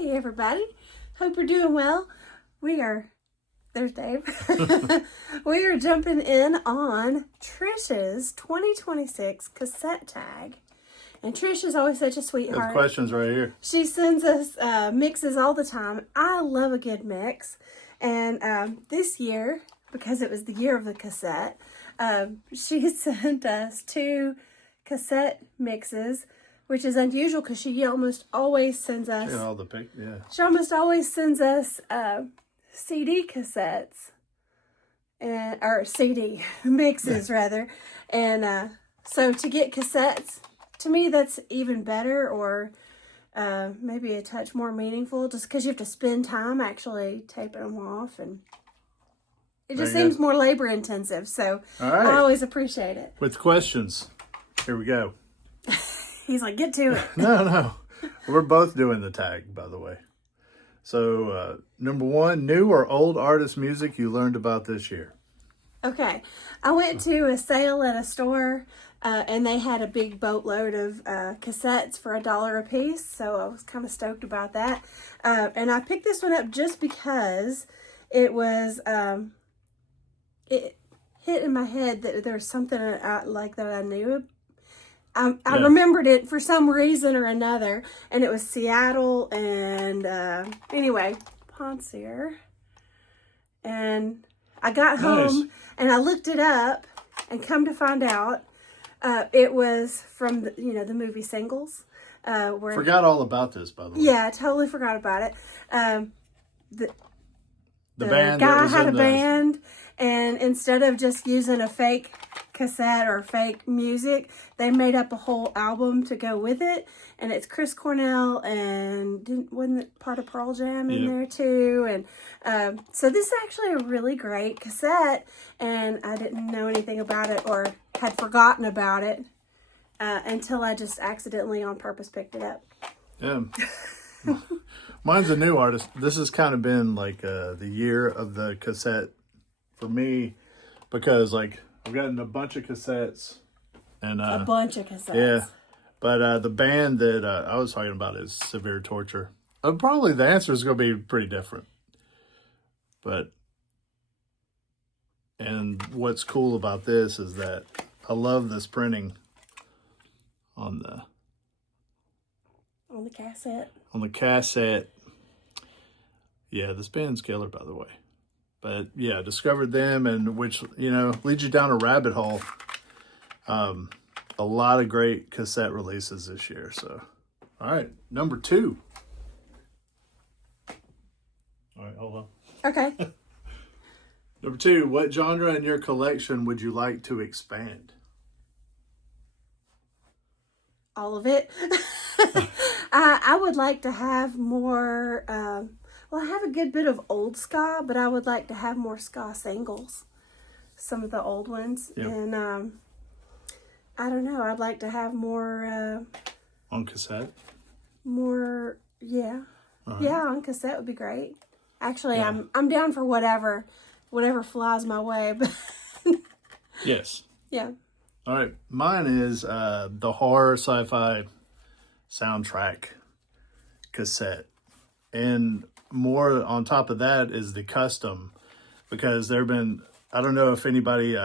Hey everybody, hope you're doing well. There's Dave. We are jumping in on Trish's 2026 cassette tag. And Trish is always such a sweetheart. There's questions right here. She sends us mixes all the time. I love a good mix. And this year, because it was the year of the cassette, she sent us 2 cassette mixes, which is unusual because she almost always sends us. She almost always sends us CD cassettes, or CD mixes rather, and so to get cassettes, to me that's even better, or maybe a touch more meaningful, just because you have to spend time actually taping them off, and it just seems more labor intensive. So I always appreciate it. With questions, here we go. He's like, get to it. No. We're both doing the tag, by the way. So, number 1, new or old artist music you learned about this year? Okay. I went to a sale at a store, and they had a big boatload of cassettes for $1 a piece. So I was kind of stoked about that. And I picked this one up just because it was, it hit in my head that there's something like that I knew. I remembered it for some reason or another, and it was Seattle, and anyway, Ponsier. And I got home, and I looked it up, and come to find out, it was from the movie Singles. Forgot all about this, by the way. Yeah, I totally forgot about it. The band guy had a band, and instead of just using a fake cassette or fake music, they made up a whole album to go with it, and it's Chris Cornell, and wasn't it part of Pearl Jam in there too? And so this is actually a really great cassette, and I didn't know anything about it or had forgotten about it until I just accidentally on purpose picked it up. Yeah. Mine's a new artist. This has kind of been like the year of the cassette for me, because like I've gotten a bunch of cassettes, and a bunch of cassettes. Yeah, but the band that I was talking about is Severe Torture. Probably the answer is going to be pretty different, and what's cool about this is that I love this printing on the cassette. On the cassette. Yeah, this band's killer, by the way. But yeah, discovered them, and which, leads you down a rabbit hole. A lot of great cassette releases this year. So, all right, number 2. All right, hold on. Okay. Number 2, what genre in your collection would you like to expand? All of it. I would like to have more, I have a good bit of old ska, but I would like to have more ska singles. Some of the old ones. Yep. And I don't know, I'd like to have more... on cassette? More, yeah. Uh-huh. Yeah, on cassette would be great. Actually, I'm down for whatever flies my way. But yes. Yeah. All right, mine is the horror sci-fi soundtrack cassette, and more on top of that is the custom, because I don't know if anybody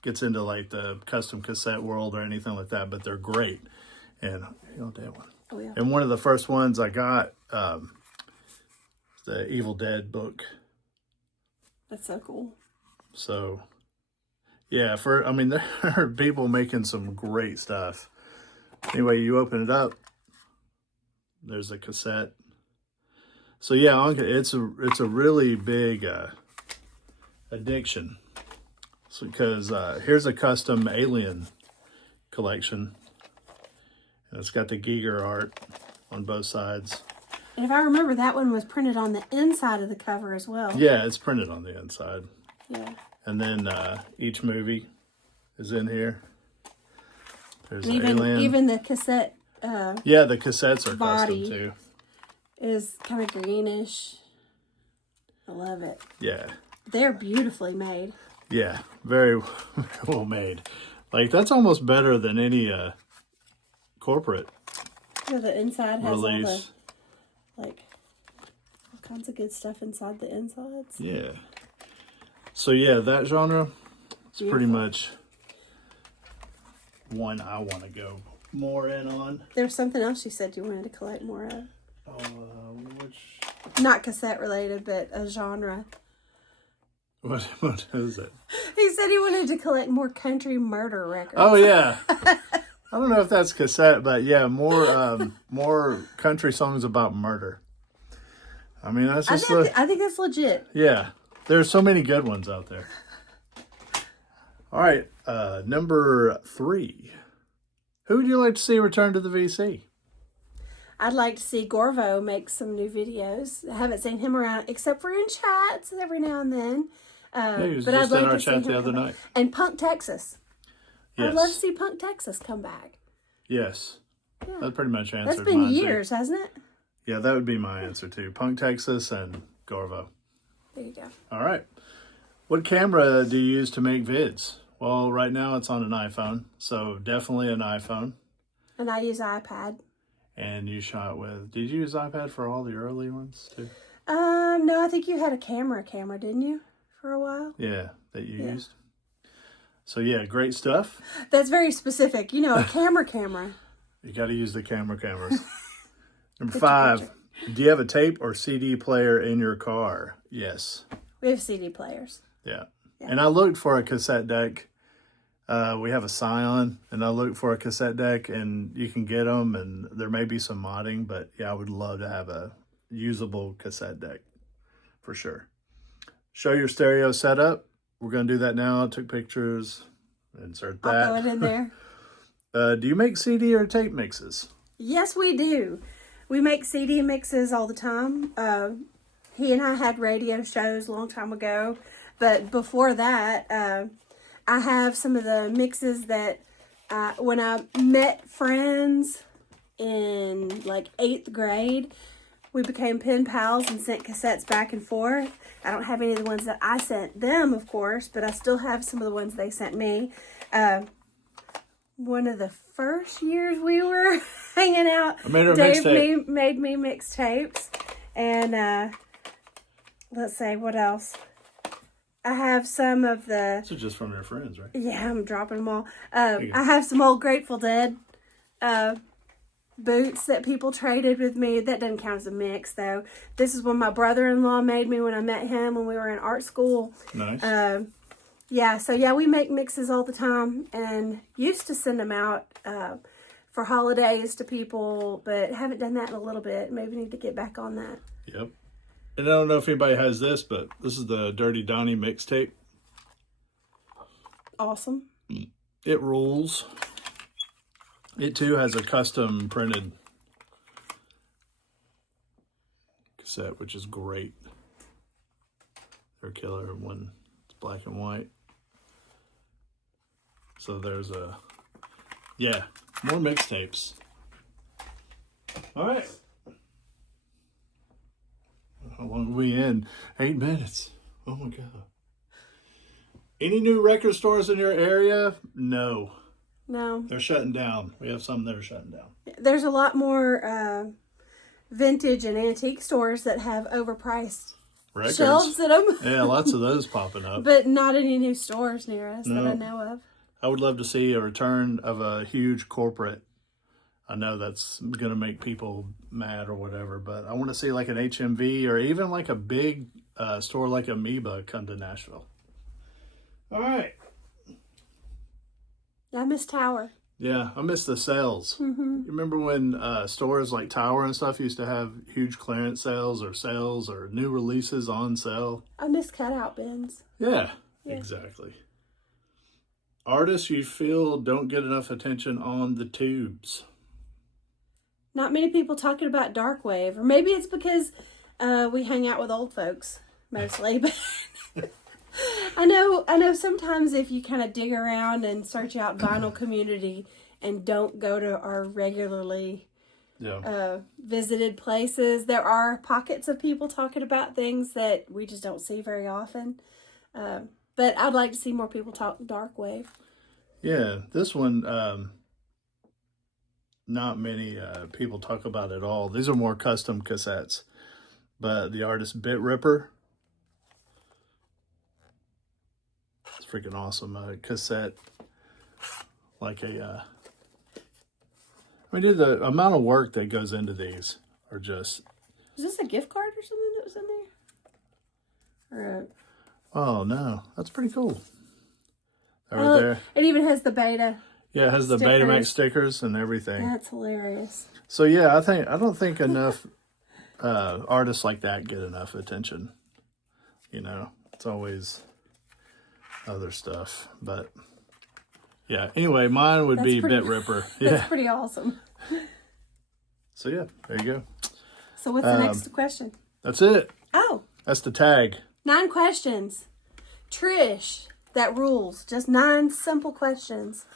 gets into like the custom cassette world or anything like that, but they're great. And that one. Oh yeah. And one of the first ones I got, the Evil Dead book. That's so cool. So yeah, there are people making some great stuff. Anyway, you open it up, there's a cassette. So yeah, it's a really big addiction. So, because here's a custom Alien collection, and it's got the Giger art on both sides. And if I remember, that one was printed on the inside of the cover as well. Yeah, it's printed on the inside. Yeah. And then each movie is in here. There's even the cassette. Yeah, the cassettes are custom too. Is kind of greenish. I love it. Yeah. They're beautifully made. Yeah, very well made. Like, that's almost better than any corporate Yeah, the inside has release. like all kinds of good stuff inside the insides. Yeah. So yeah, that genre is pretty much one I want to go more in on. There's something else you said you wanted to collect more of. Which? Not cassette related, but a genre. What is it? He said he wanted to collect more country murder records. Oh yeah. I don't know if that's cassette, but yeah, more country songs about murder. I mean, that's just I think that's legit. yeah. There's so many good ones out there. All right, number 3. Who would you like to see return to the VC? I'd like to see Gorvo make some new videos. I haven't seen him around except for in chats every now and then. Yeah, he was but just I'd like in our to see chat him the other come night. back. And Punk Texas. Yes. I'd love to see Punk Texas come back. Yes. Yeah. That pretty much answered That's been mine, years, too. hasn't it? Yeah, that would be my answer too. Punk Texas and Gorvo. There you go. All right. What camera do you use to make vids? Well, right now it's on an iPhone, so definitely an iPhone. And I use iPad. And you shot with, did you use iPad for all the early ones too? No, I think you had a camera, didn't you? For a while? Yeah, that you used. So yeah, great stuff. That's very specific. You know, a camera. You got to use the cameras. Number 5, do you have a tape or CD player in your car? Yes. We have CD players. Yeah. And I looked for a cassette deck. We have a Scion, and I looked for a cassette deck, and you can get them, and there may be some modding, but yeah, I would love to have a usable cassette deck for sure. Show your stereo setup. We're going to do that now. I took pictures. Insert that. I'll throw it in there. Do you make CD or tape mixes? Yes, we do. We make CD mixes all the time. He and I had radio shows a long time ago, but before that, I have some of the mixes that when I met friends in like 8th grade, we became pen pals and sent cassettes back and forth. I don't have any of the ones that I sent them, of course, but I still have some of the ones they sent me. One of the first years we were hanging out, Dave made me mix tapes. And let's see, what else? I have some of the... This is just from your friends, right? Yeah, I'm dropping them all. I have some old Grateful Dead boots that people traded with me. That doesn't count as a mix, though. This is one my brother-in-law made me when I met him when we were in art school. Nice. Yeah, we make mixes all the time and used to send them out for holidays to people, but haven't done that in a little bit. Maybe need to get back on that. Yep. And I don't know if anybody has this, but this is the Dirty Donnie mixtape. Awesome. It rules. It too has a custom printed cassette, which is great. They're killer when it's black and white. So there's more mixtapes. All right. How long are we in? 8 minutes. Oh my God. Any new record stores in your area? No. No. They're shutting down. We have some that are shutting down. There's a lot more vintage and antique stores that have overpriced Records. shelves in them. Yeah, lots of those popping up. But not any new stores near us that I know of. I would love to see a return of a huge corporate. I know that's going to make people mad or whatever, but I want to see like an HMV or even like a big store like Amoeba come to Nashville. All right. I miss Tower. Yeah, I miss the sales. Mm-hmm. You remember when stores like Tower and stuff used to have huge clearance sales or new releases on sale? I miss cutout bins. Yeah, exactly. Artists you feel don't get enough attention on the tubes. Not many people talking about dark wave, or maybe it's because we hang out with old folks mostly. But I know. Sometimes if you kind of dig around and search out vinyl community and don't go to our regularly visited places, there are pockets of people talking about things that we just don't see very often. But I'd like to see more people talk dark wave. Yeah, this one. not many people talk about at all. These are more custom cassettes. But the artist Bit Ripper, it's freaking awesome. Cassette, like a, the amount of work that goes into these are just. Is this a gift card or something that was in there? Or Oh no, that's pretty cool. Over there. It even has the beta. Yeah, it has the Betamax stickers and everything. That's hilarious. So yeah, I don't think enough artists like that get enough attention. You know, it's always other stuff. But yeah, anyway, mine would be Bit Ripper. That's pretty awesome. So yeah, there you go. So what's the next question? That's it. Oh. That's the tag. 9 questions. Trish, that rules. Just 9 simple questions.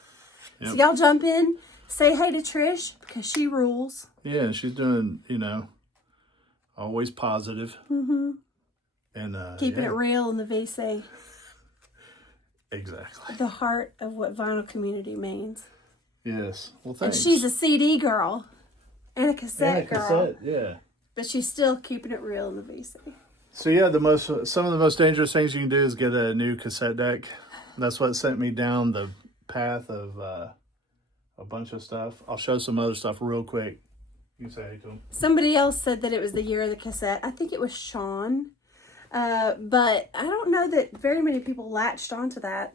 Yep. So y'all jump in, say hey to Trish because she rules. Yeah, and she's doing, always positive. Mm-hmm. And keeping it real in the VC. Exactly. The heart of what vinyl community means. Yes. Well, thanks. And she's a CD girl and a cassette girl. Yeah. But she's still keeping it real in the VC. So yeah, some of the most dangerous things you can do is get a new cassette deck. That's what sent me down the path of a bunch of stuff. I'll show some other stuff real quick. You can say hey to them. Somebody else said that it was the year of the cassette. I think it was Sean. But I don't know that very many people latched onto that.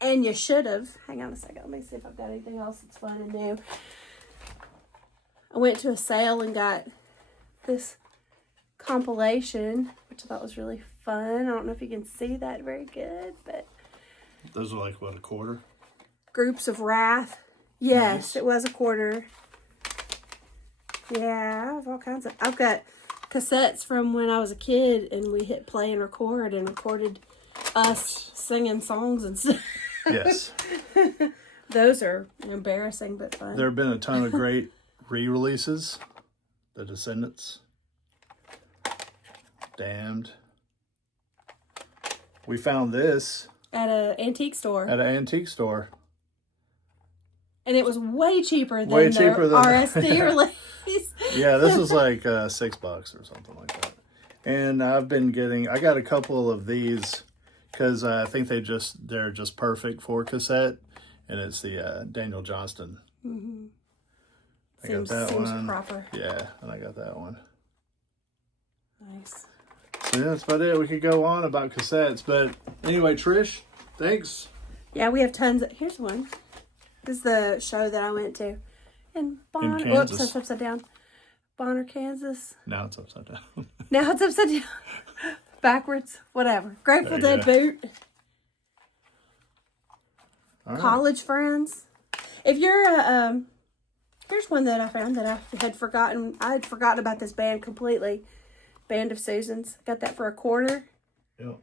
And you should have. Hang on a second. Let me see if I've got anything else that's fun and new. I went to a sale and got this compilation, which I thought was really fun. I don't know if you can see that very good, but... Those are like, what, a quarter? Groups of Wrath. Yes, Nice. It was a quarter. Yeah, I have all kinds of... I've got cassettes from when I was a kid, and we hit play and record, and recorded us singing songs and stuff. Yes. Those are embarrassing, but fun. There have been a ton of great re-releases. The Descendants. Damned. We found this At an antique store. at an antique store. And it was way cheaper than Way cheaper the than RSD release. Yeah, this is like $6 or something like that. And I got a couple of these because I think they're just perfect for cassette. And it's the Daniel Johnston. Mm-hmm. I got that one. Proper. Yeah, and I got that one. Nice. So yeah, that's about it. We could go on about cassettes. But anyway, Trish, thanks. Yeah, we have tons. Here's one. This is the show that I went to in Bonner. In Whoops, Kansas. that's upside down. Bonner, Kansas. Now it's upside down. Now it's upside down. Backwards. Whatever. Grateful There you Dead go. boot. All right. College friends. If you're a... here's one that I found that I had forgotten. I had forgotten about this band completely. Band of Susans. Got that for a quarter. Yep.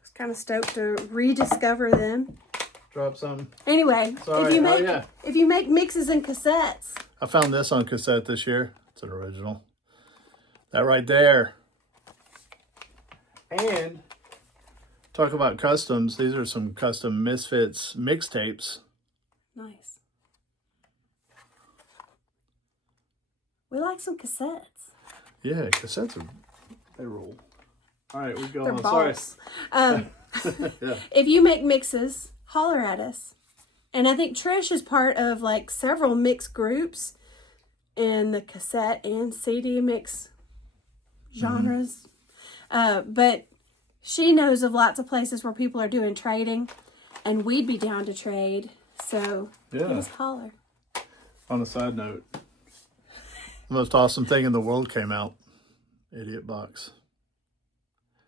Was kind of stoked to rediscover them. Drop some. Anyway, Sorry. if you make mixes and cassettes. I found this on cassette this year. It's an original. That right there. And talk about customs. These are some custom Misfits mixtapes. Nice. We like some cassettes. Yeah, cassettes they rule. All right, we go They're on. balls. Sorry. Yeah. If you make mixes, holler at us. And I think Trish is part of like several mix groups in the cassette and CD mix genres. But she knows of lots of places where people are doing trading, and we'd be down to trade. So just holler. On a side note, the most awesome thing in the world came out. Idiot Box.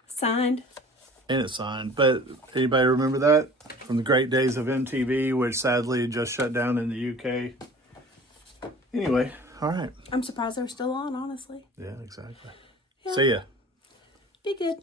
Signed. And it's signed. But anybody remember that? From the great days of MTV, which sadly just shut down in the UK. Anyway, all right. I'm surprised they're still on, honestly. Yeah, exactly. Yeah. See ya. Be good.